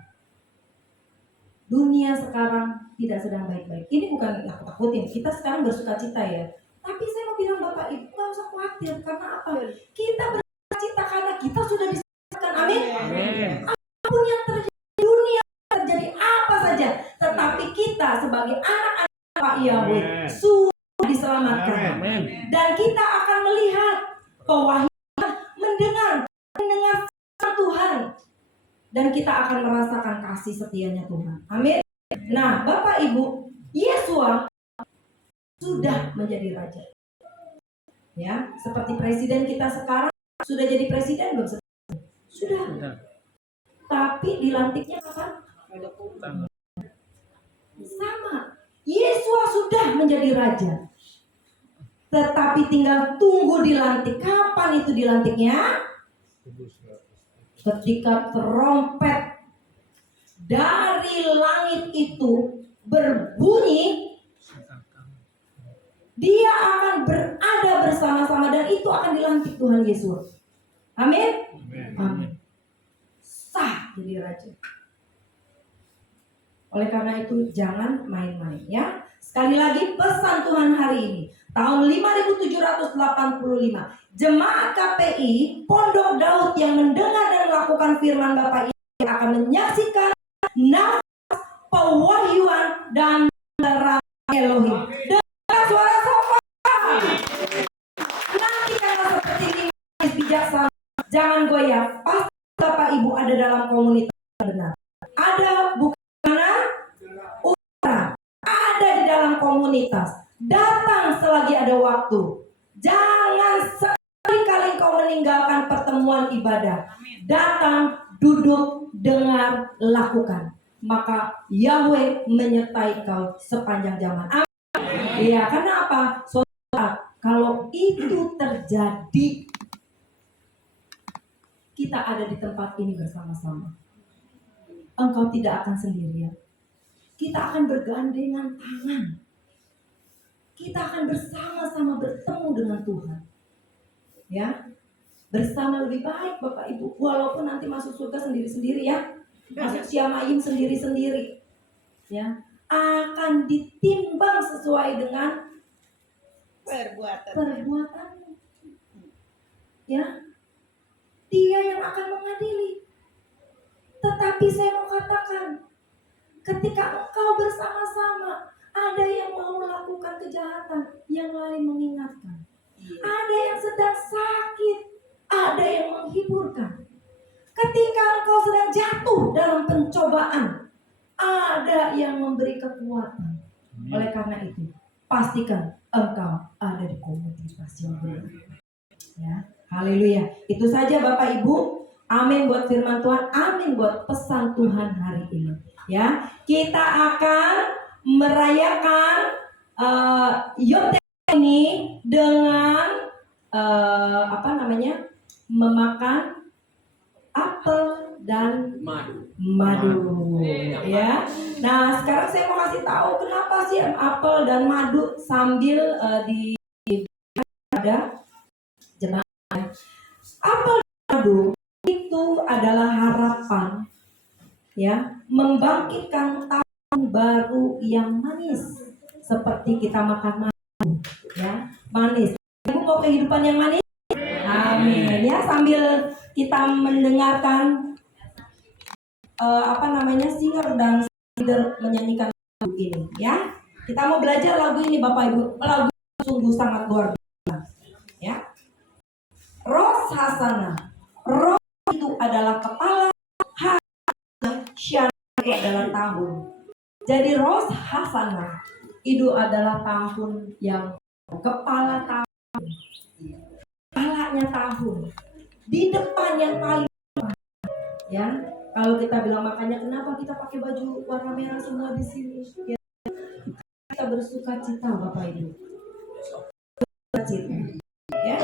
Dunia sekarang tidak sedang baik-baik. Ini bukan nakut-nakutin, kita sekarang bersuka-cita ya. Tapi saya mau bilang Bapak Ibu, nggak usah khawatir. Karena apa? Kita bersuka-cita karena kita sudah diselamatkan. Amin. Apapun yang terjadi di dunia, terjadi apa saja, tetapi kita sebagai anak-anak Pak Yahweh sudah diselamatkan. Dan kita akan melihat pewahyuan, mendengar firman Tuhan, dan kita akan merasakan kasih setianya Tuhan. Amin. Nah, Bapak Ibu, Yesua sudah menjadi raja. Ya, seperti presiden kita sekarang sudah jadi presiden belum? Sudah. Tapi dilantiknya kapan? Sama. Yesua sudah menjadi raja. Tetapi tinggal tunggu dilantik. Kapan itu dilantiknya? Ketika trompet dari langit itu berbunyi, dia akan berada bersama-sama, dan itu akan dilantik Tuhan Yesus. Amin. Amin. Sah jadi raja. Oleh karena itu jangan main-main ya. Sekali lagi pesan Tuhan hari ini, tahun 5785, jemaat KPI Pondok Daud yang mendengar dan melakukan firman Bapa ini akan menyaksikan nafas pewahyuan dan terang Elohim. Dengan suara sopan. Nanti karena seperti ini bijaksana, jangan goyah. Pasti Bapak Ibu ada dalam komunitas yang benar. Ada bukan utara, ada di dalam komunitas. Datang selagi ada waktu. Jangan sekali-kali kau meninggalkan pertemuan ibadah. Datang, duduk, dengar, lakukan. Maka Yahweh menyertai kau sepanjang zaman. Amin. Iya, karena apa? Saudara, kalau itu terjadi, kita ada di tempat ini bersama-sama. Engkau tidak akan sendirian. Kita akan bergandengan tangan. Kita akan bersama-sama bertemu dengan Tuhan. Ya. Bersama lebih baik Bapak Ibu. Walaupun nanti masuk surga sendiri-sendiri ya. Masuk Syamaim sendiri-sendiri. Ya. Akan ditimbang sesuai dengan perbuatanmu. Ya. Dia yang akan mengadili. Tetapi saya mau katakan, ketika engkau bersama-sama, ada yang mau melakukan kejahatan, yang lain mengingatkan. Ada yang sedang sakit, ada yang menghiburkan. Ketika engkau sedang jatuh dalam pencobaan, ada yang memberi kekuatan. Oleh karena itu, pastikan engkau ada di komunitas yang benar. Ya, haleluya. Itu saja Bapak Ibu. Amin buat firman Tuhan, amin buat pesan Tuhan hari ini. Ya, kita akan merayakan Yom Teruah ini dengan memakan apel dan madu. Ya. Nah, sekarang saya mau kasih tahu kenapa sih apel dan madu sambil ada jemaat. Apel dan madu itu adalah harapan, ya, membangkitkan tahun baru yang manis, seperti kita makan madu, ya, manis. Ibu mau kehidupan yang manis? Amin. Ya, sambil kita mendengarkan singer dan leader menyanyikan lagu ini, ya. Kita mau belajar lagu ini Bapak Ibu. Lagu sungguh sangat luar biasa, ya. Rosh Hashanah. Rosh itu adalah kepala, Hashanah itu adalah tahun. Jadi Rosh Hashanah Itu adalah tahun yang kepala tahun, kepalanya tahun, di depan yang paling ya. Kalau kita bilang makanya kenapa kita pakai baju warna merah semua di sini? Ya, kita bersuka cita Bapak Ibu. Cita. Ya.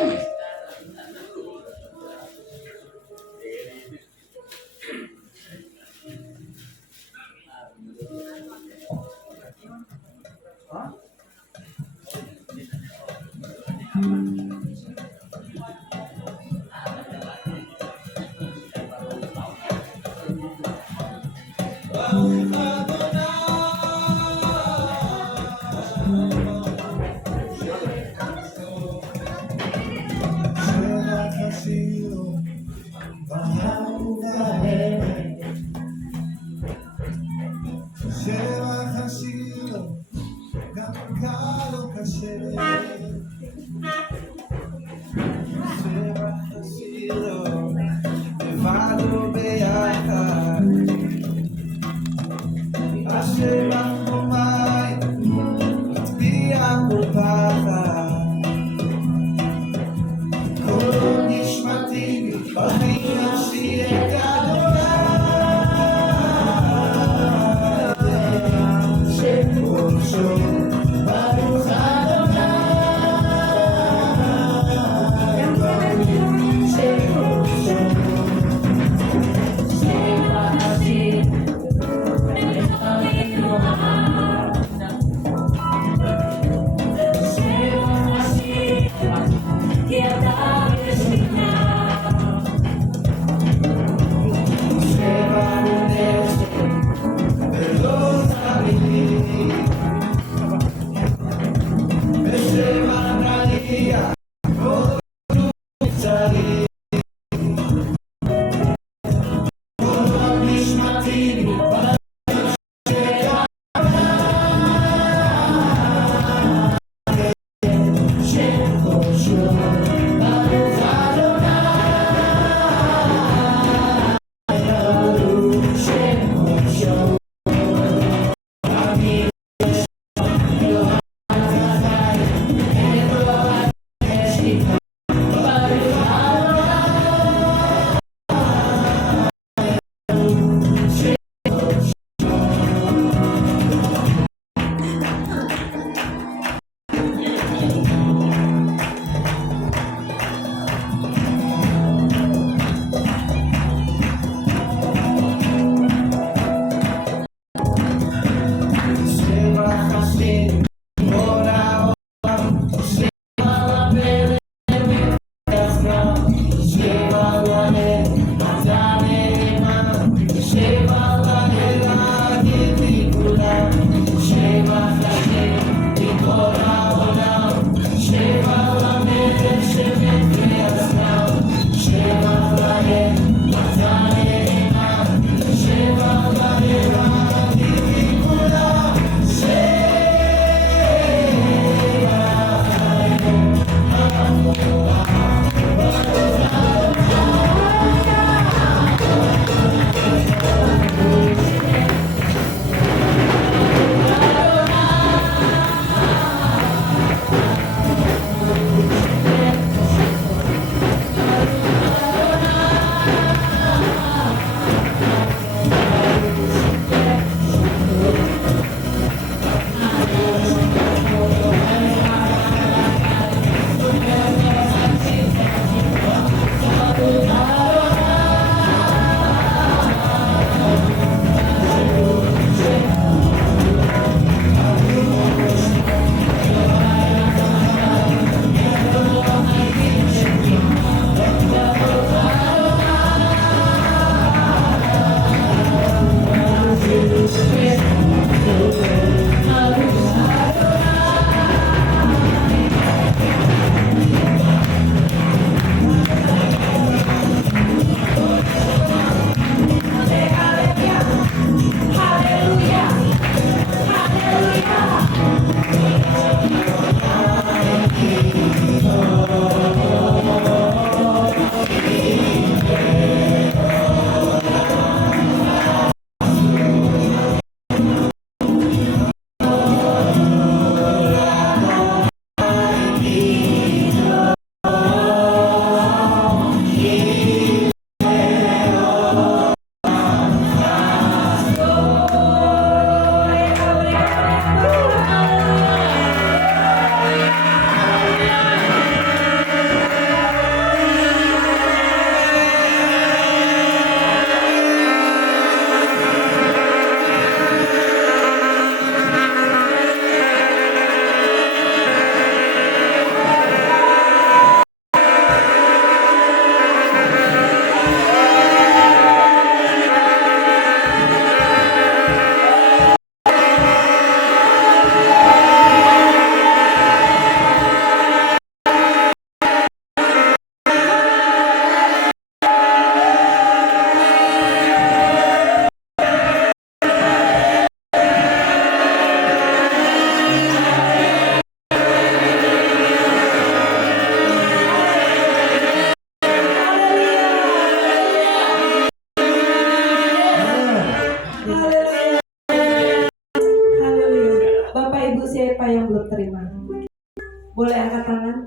Boleh angkat tangan?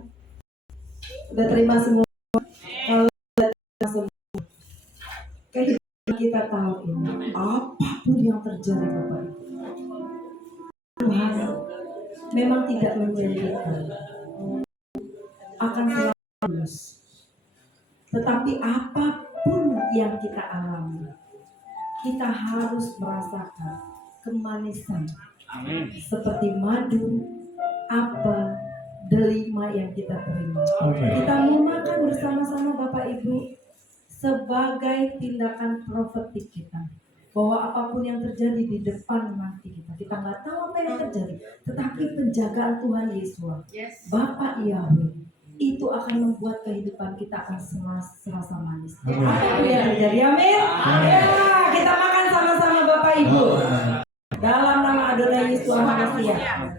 Udah terima semua? Kalau udah terima semua, kehidupan kita tahu ini, apapun yang terjadi Bapak Ibu, Tuhan memang tidak menjanjikan akan selalu lulus. Tetapi apapun yang kita alami, kita harus merasakan kemanisan Amin. seperti madu, apa, delima yang kita terima. Amin. Kita mau makan bersama-sama Bapak Ibu sebagai tindakan profetik kita, bahwa apapun yang terjadi di depan nanti kita nggak tahu apa yang terjadi, tetapi penjagaan Tuhan Yesus, Bapak Yahweh, itu akan membuat kehidupan kita akan serasa manis. Apa yang terjadi? Amin. Ya, kita makan sama-sama Bapak Ibu. Dalam nama Adonai Yesus Hamasiah.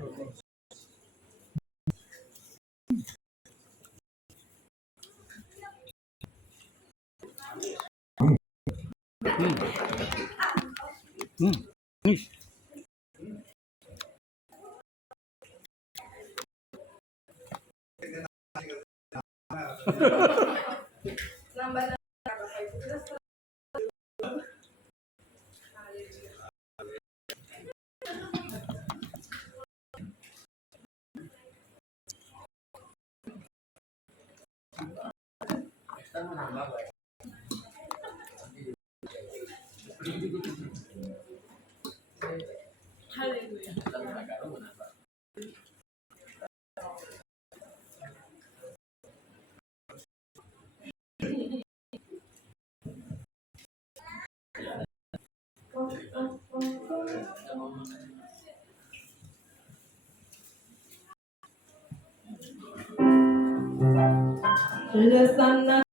Lesana